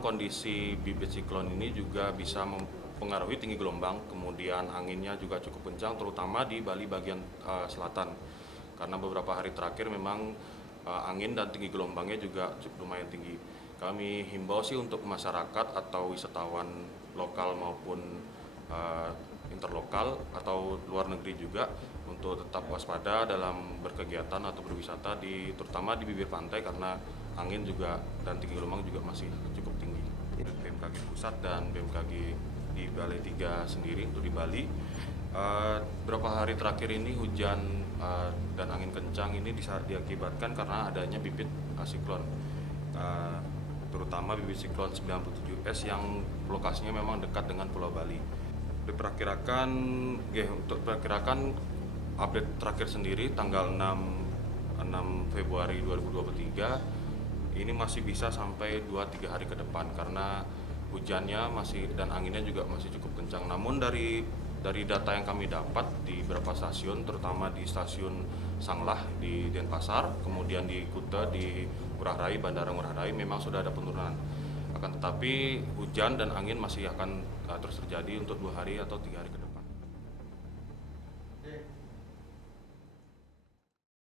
memang kondisi bibit siklon ini juga bisa mempengaruhi tinggi gelombang, kemudian anginnya juga cukup kencang, terutama di Bali bagian selatan. Karena beberapa hari terakhir memang angin dan tinggi gelombangnya juga cukup lumayan tinggi. Kami himbau sih untuk masyarakat atau wisatawan lokal maupun interlokal atau luar negeri juga untuk tetap waspada dalam berkegiatan atau berwisata terutama di bibir pantai karena angin juga dan tinggi gelombang juga masih cukup tinggi. BMKG Pusat dan BMKG di Balai 3 sendiri untuk di Bali, beberapa hari terakhir ini hujan dan angin kencang ini diakibatkan karena adanya bibit siklon, terutama bibit siklon 97S yang lokasinya memang dekat dengan Pulau Bali. Untuk perkirakan update terakhir sendiri tanggal 6 Februari 2023 ini masih bisa sampai 2-3 hari ke depan karena hujannya dan anginnya juga masih cukup kencang. Namun dari data yang kami dapat di beberapa stasiun, terutama di stasiun Sanglah di Denpasar, kemudian di Kuta di Ngurah Rai, Bandara Ngurah Rai memang sudah ada penurunan. Akan tetapi hujan dan angin masih akan terus terjadi untuk 2 hari atau 3 hari ke depan.